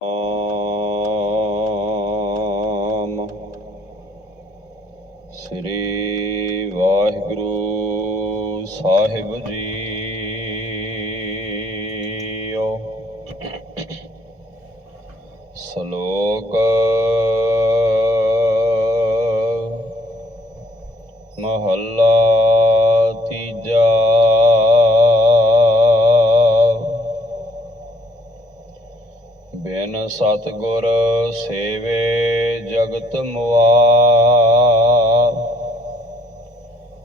ਓਮ ਸ੍ਰੀ ਵਾਹਿਗੁਰੂ ਸਾਹਿਬ ਜੀਓ। ਸ਼ਲੋਕ ਸਤਗੁਰ ਸੇਵੇ ਜਗਤ ਮੁਆ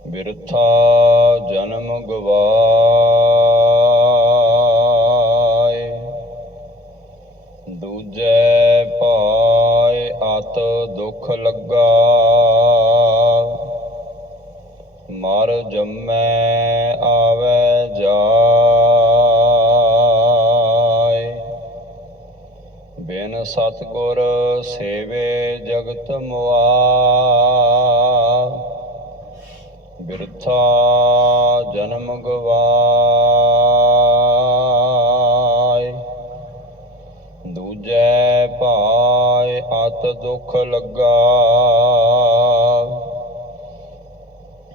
ਬਿਰਥਾ ਜਨਮ ਗਵਾਏ। ਦੂਜੇ ਪਾਏ ਅਤ ਦੁਖ ਲੱਗਾ। ਮਰ ਜੰਮੈ ਆਵੈ ਸਤਗੁਰ ਸੇਵੇ ਜਗਤ ਮੁਆ। ਬਿਰਥਾ ਜਨਮ ਗਵਾਏ। ਦੂਜੇ ਭਾਏ ਅਤ ਦੁਖ ਲੱਗਾ।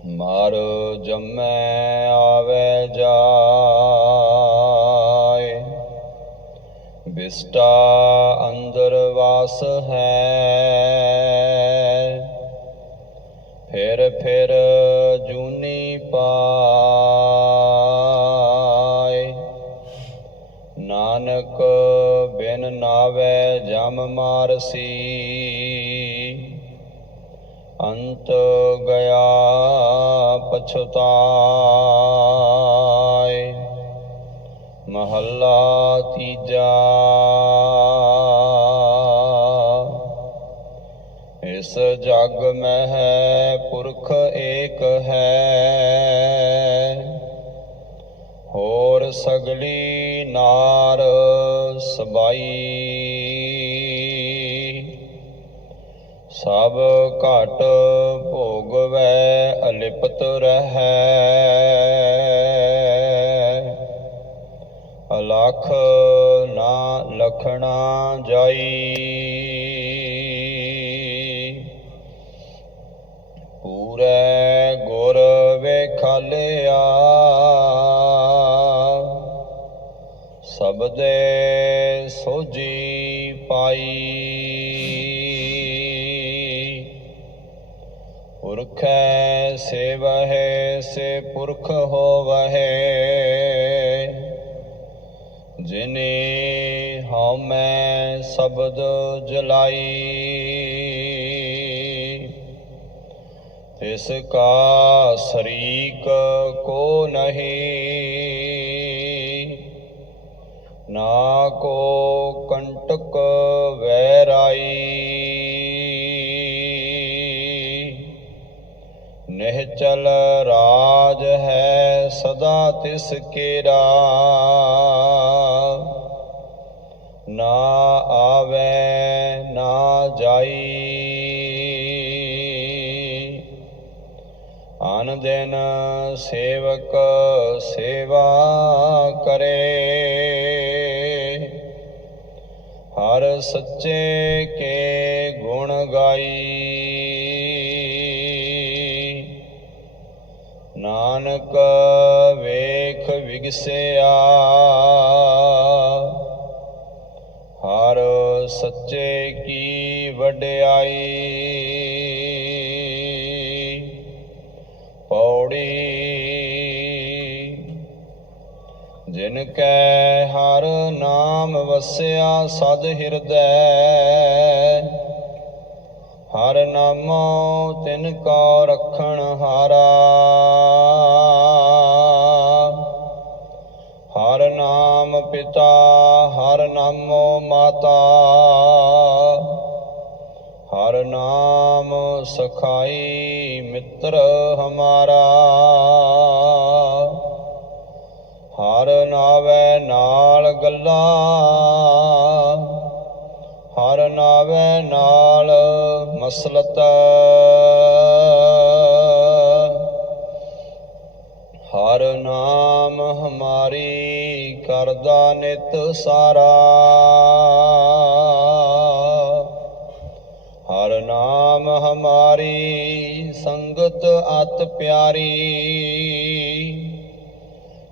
ਮਾਰ ਜੰਮੈ ਆਵੈ ਜਾ। ਵਿਸਟਾ ਅੰਦਰ ਵਾਸ ਹੈ। ਫਿਰ ਫਿਰ ਜੂਨੀ ਪਾਏ। ਨਾਨਕ ਬਿਨ ਨਾਵੇ ਜਮ ਮਾਰਸੀ। ਅੰਤ ਗਿਆ ਪਛਤਾਏ। ਮਹੱਲਾ ਤੀਜਾ। ਇਸ ਜਗ ਮਹਿ ਪੁਰਖ ਏਕ ਹੈ। ਹੋਰ ਸਗਲੀ ਨਾਰ ਸਬਾਈ। ਸਭ ਘਟ ਭੋਗਵੈ ਅਲਿਪਤ ਰਹੈ। ਅਲਖ ਨਾ ਲਖਣਾ ਜਾਈ। ਪੂਰੇ ਗੁਰ ਵੇਖਾਲਿਆ। ਸਬਦੇ ਸੋਜੀ ਪਾਈ। ਪੁਰਖੈ ਸੇਵਹਿ ਸੇ ਪੁਰਖ ਹੋਵਹਿ। ਜਿਨੇ ਹਉਮੈ ਸ਼ਬਦ ਜਲਾਈ, ਤਿਸ ਕਾ ਸਰੀਕ ਕੋ ਨਹੀਂ, ਨਾ ਕੋ ਕੰਟਕ ਵੈਰਾਈ ਨਿਹਚਲ ਰਾਜ ਹੈ ਸਦਾ ਤਿਸ ਕੇਰਾ। ਨਾ ਆਵੇ, ਨਾ ਜਾਈ। ਆਨ ਦਿਨ ਸੇਵਕ ਸੇਵਾ ਕਰੇ। ਹਰ ਸੱਚੇ ਕੇ ਗੁਣ ਗਾਈ। ਨਾਨਕ ਵੇਖ ਵਿਗਸਿਆ। ਸੱਚੇ ਕੀ ਵਡਿਆਈ? ਪੌੜੀ ਜਿਨ ਕੈ ਹਰ ਨਾਮ ਵਸਿਆ ਸਦ ਹਿਰਦੈ, ਹਰ ਨਾਮੋ ਤਿਨ ਕੋ ਰਖਣ ਹਾਰਾ। ਨਾਮ ਪਿਤਾ, ਹਰ ਨਾਮੋ ਮਾਤਾ। ਹਰ ਨਾਮ ਸਖਾਈ ਮਿੱਤਰ ਹਮਾਰਾ। ਹਰ ਨਾਵੇ ਨਾਲ ਗੱਲਾਂ। ਹਰ ਨਾਵੇ ਨਾਲ ਮਸਲਤ। ਹਰ ਨਾਮ ਹਮਾਰੀ ਕਰਦਾ ਨਿਤ ਸਾਰਾ। ਹਰ ਨਾਮ ਹਮਾਰੀ ਸੰਗਤ ਅਤ ਪਿਆਰੀ।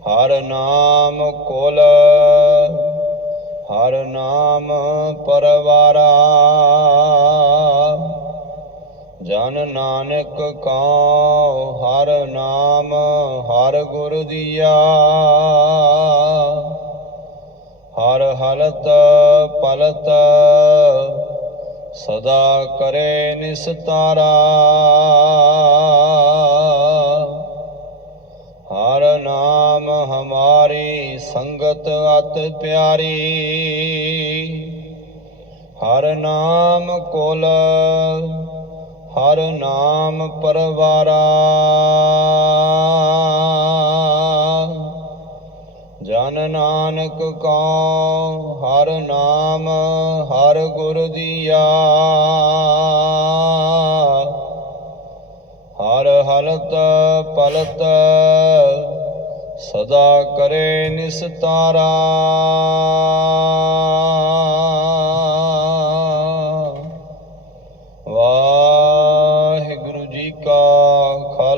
ਹਰ ਨਾਮ ਕੋਲ, ਹਰ ਨਾਮ ਪਰਵਾਰਾ। ਜਨ ਨਾਨਕ ਕਉ, ਹਰ ਨਾਮ, ਹਰ ਗੁਰ ਦੀਆ। ਹਰ ਹਲਤ ਪਲਤ, ਸਦਾ ਕਰੇ ਨਿਸਤਾਰਾ। ਹਰ ਨਾਮ ਹਮਾਰੀ ਸੰਗਤ ਅਤ ਪਿਆਰੀ। ਹਰ ਨਾਮ ਕੋਲ ਹਰ ਨਾਮ ਪਰਵਾਰਾ। ਜਨ ਨਾਨਕ ਕਉ ਹਰ ਨਾਮ ਹਰ ਗੁਰ ਦੀਆ। ਹਰ ਹਲਤ ਪਲਤ ਸਦਾ ਕਰੇ ਨਿਸਤਾਰਾ